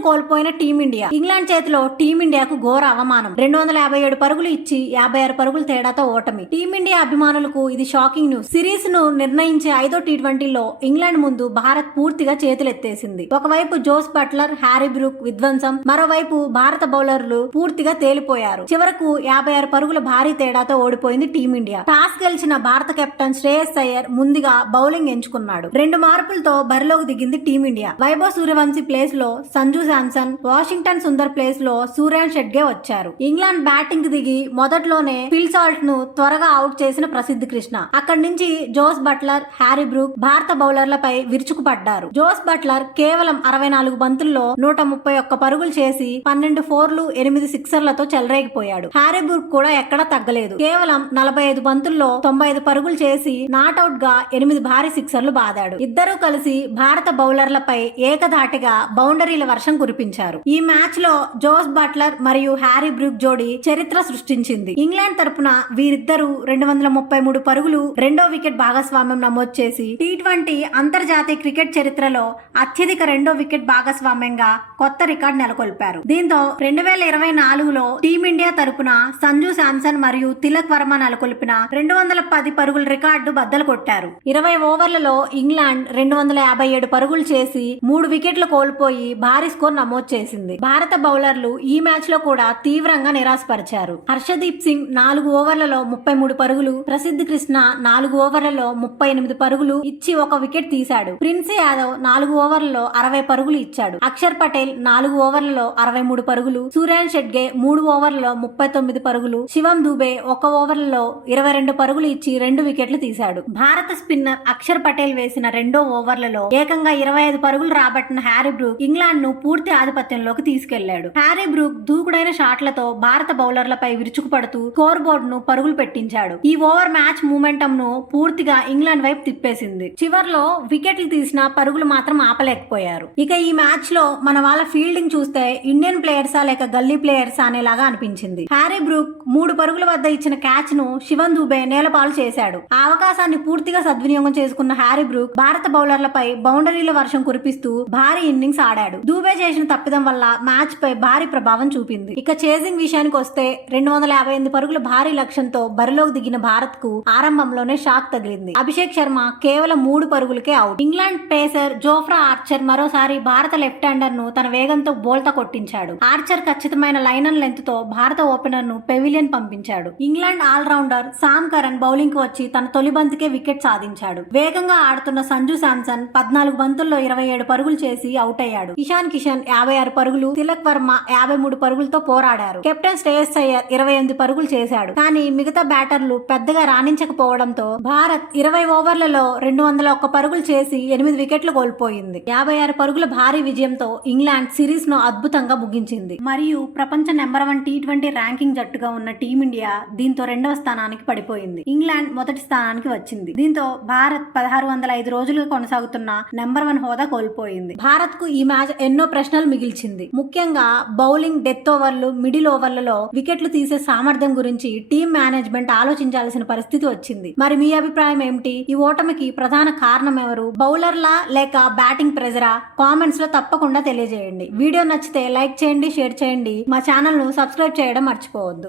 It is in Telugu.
ను కోల్పోయిన టీమిండియా. ఇంగ్లాండ్ చేతిలో టీమిండియాకు ఘోర అవమానం. 257 పరుగులు ఇచ్చి 56 పరుగుల తేడాతో ఓటమి. టీమిండియా అభిమానులకు ఇది షాకింగ్ న్యూస్. సిరీస్ ను నిర్ణయించే 5వ టీ20లో ఇంగ్లాండ్ ముందు భారత్ పూర్తిగా చేతులెత్తేసింది. ఒకవైపు జోస్ బట్లర్, హ్యారీ బ్రూక్ విధ్వంసం, మరోవైపు భారత బౌలర్లు పూర్తిగా తేలిపోయారు. చివరకు 56 పరుగుల భారీ తేడాతో ఓడిపోయింది టీమిండియా. టాస్ గెలిచిన భారత కెప్టెన్ శ్రేయస్ అయ్యర్ ముందుగా బౌలింగ్ ఎంచుకున్నాడు. 2 మార్పులతో బరిలోకి దిగింది టీమిండియా. వైభవ్ సూర్యవంశీ ప్లేస్ లో సంజు శాంసన్, వాషింగ్టన్ సుందర్ ప్లేస్ లో సూర్యాన్ షెడ్గే వచ్చారు. ఇంగ్లాండ్ బ్యాటింగ్ దిగి మొదట్లోనే ఫిల్ సాల్ట్ ను త్వరగా అవుట్ చేసిన ప్రసిద్ధ్ కృష్ణ. అక్కడి నుంచి జోస్ బట్లర్, హ్యారీ బ్రూక్ భారత బౌలర్లపై విరుచుకుపడ్డారు. జోస్ బట్లర్ కేవలం 64 బంతుల్లో 131 పరుగులు చేసి 12 ఫోర్లు 8 సిక్సర్లతో చెలరేగిపోయాడు. హ్యారీ బ్రూక్ కూడా ఎక్కడా తగ్గలేదు. కేవలం 45 బంతుల్లో 95 పరుగులు చేసి నాట్అవుట్ గా 8 భారీ సిక్సర్లు బాదాడు. ఇద్దరూ కలిసి భారత బౌలర్లపై ఏకధాటిగా బౌండరీల వర్షం కురిపించారు. ఈ మ్యాచ్ లో జోస్ బట్లర్ మరియు హ్యారీ బ్రూక్ జోడీ చరిత్ర సృష్టించింది. ఇంగ్లాండ్ తరపున వీరిద్దరూ 233 పరుగులు, రెండో వికెట్ భాగస్వామ్యం నమోదు చేసి టీ20 అంతర్జాతీయ క్రికెట్ చరిత్రలో అత్యధిక రెండో వికెట్ భాగస్వామ్యంగా కొత్త రికార్డు నెలకొల్పారు. దీంతో 2024లో టీమిండియా తరపున సంజు శాంసన్ మరియు తిలక్ వర్మ నెలకొల్పిన 210 పరుగుల రికార్డు బద్దలు కొట్టారు. 20 ఓవర్లలో ఇంగ్లాండ్ 257 పరుగులు చేసి 3 వికెట్లు కోల్పోయి భారీ స్కోర్ నమోదు చేసింది. భారత బౌలర్లు ఈ మ్యాచ్ లో కూడా తీవ్రంగా నిరాశపరిచారు. హర్షదీప్ సింగ్ 4 ఓవర్లలో 33 పరుగులు, ప్రసిద్ధ్ కృష్ణ 4 ఓవర్లలో 38 పరుగులు ఇచ్చి 1 వికెట్ తీశాడు. ప్రిన్స్ యాదవ్ 4 ఓవర్లలో 60 పరుగులు ఇచ్చాడు. అక్షర్ పటేల్ 4 ఓవర్లలో 63 పరుగులు, సూర్యాన్ షెడ్గే 3 ఓవర్లలో 39 పరుగులు, శివం దూబే 1 ఓవర్లలో 22 పరుగులు ఇచ్చి 2 వికెట్లు తీశాడు. భారత స్పిన్నర్ అక్షర్ పటేల్ వేసిన 2వ ఓవర్లలో ఏకంగా 25 పరుగులు రాబట్టిన హ్యారీ బ్రూక్ ఇంగ్లాండ్ ను పూర్తి ఆధిపత్యంలోకి తీసుకెళ్లాడు. హ్యారీ బ్రూక్ దూకుడైన షాట్లతో భారత బౌలర్లపై విరుచుకుపడుతూ స్కోర్ బోర్డు ను పరుగులు పెట్టించాడు. ఈ ఓవర్ మ్యాచ్ మూమెంటం ను పూర్తిగా ఇంగ్లాండ్ వైపు తిప్పేసింది. చివర్లో వికెట్లు తీసిన పరుగులు మాత్రం ఆపలేకపోయారు. ఇక ఈ మ్యాచ్ లో మన వాళ్ళ ఫీల్డింగ్ చూస్తే ఇండియన్ ప్లేయర్సా లేక గల్లీ ప్లేయర్సా అనేలాగా అనిపించింది. హ్యారీ బ్రూక్ 3 పరుగుల వద్ద ఇచ్చిన క్యాచ్ ను శివన్ దూబే నేలపాలు చేశాడు. ఆ అవకాశాన్ని పూర్తిగా సద్వినియోగం చేసుకున్న హ్యారీ బ్రూక్ భారత బౌలర్లపై బౌండరీల వర్షం కురిపిస్తూ భారీ ఇన్నింగ్స్ ఆడాడు. దూబే చేసిన తప్పిదం వల్ల మ్యాచ్ పై భారీ ప్రభావం చూపింది. ఇక చేజింగ్ విషయానికి వస్తే 258 పరుగుల భారీ లక్ష్యంతో బరిలోకి దిగిన భారత్ కు ఆరంభంలోనే షాక్ తగిలింది. అభిషేక్ శర్మ కేవలం 3 పరుగులకే out. England pacer Jofra Archer మరోసారి భారత లెఫ్ట్ హ్యాండర్ ను తన వేగంతో బోల్తా కొట్టించాడు. ఆర్చర్ ఖచ్చితమైన లైన్ అండ్ లెంత్ తో భారత ఓపెనర్ ను పెవిలియన్ పంపించాడు. England allrounder Sam Curran bowling కు వచ్చి తన తొలి బంతికే వికెట్ సాధించాడు. వేగంగా ఆడుతున్న సంజు శాంసన్ 14 బంతుల్లో 27 పరుగులు చేసి అవుట్ అయ్యాడు. ఇషాన్ కిషన్ 56 పరుగులు, తిలక్ వర్మ 53 పరుగులతో పోరాడారు. కెప్టెన్ శ్రేయస్ అయ్యర్ 28 పరుగులు చేశాడు. కానీ మిగతా బ్యాటర్లు పెద్దగా రాణించకపోవడంతో భారత్ 20 ఓవర్లలో 201 పరుగులు చేసి 8 వికెట్లు కోల్పోయింది. 56 పరుగుల భారీ విజయంతో ఇంగ్లాండ్ సిరీస్ ను అద్భుతంగా ముగించింది. మరియు ప్రపంచ నెంబర్ 1 టీ20 ర్యాంకింగ్ జట్టుగా ఉన్న టీమిండియా దీంతో 2వ స్థానానికి పడిపోయింది. ఇంగ్లాండ్ మొదటి స్థానానికి వచ్చింది. దీంతో భారత్ 1605 రోజులుగా కొనసాగుతున్న నెంబర్ 1 హోదా కోల్పోయింది. భారత్ కు ఈ మ్యాచ్ ఎన్నో ప్రశ్నలు మిగిల్చింది. ముఖ్యంగా బౌలింగ్, డెత్ ఓవర్లు, మిడిల్ ఓవర్లలో వికెట్లు తీసే సామర్థ్యం గురించి టీమ్ మేనేజ్మెంట్ ఆలోచించాల్సిన పరిస్థితి వచ్చింది. మరి మీ అభిప్రాయం ఏమిటి? ఈ ఓటమికి ప్రధాన కారణం ఎవరు? బౌలర్లా లేక బ్యాటింగ్ ప్రెజరా? కామెంట్స్ లో తప్పకుండా తెలియజేయండి. వీడియో నచ్చితే లైక్ చేయండి, షేర్ చేయండి. మా ఛానల్ ను సబ్స్క్రైబ్ చేయడం మర్చిపోవద్దు.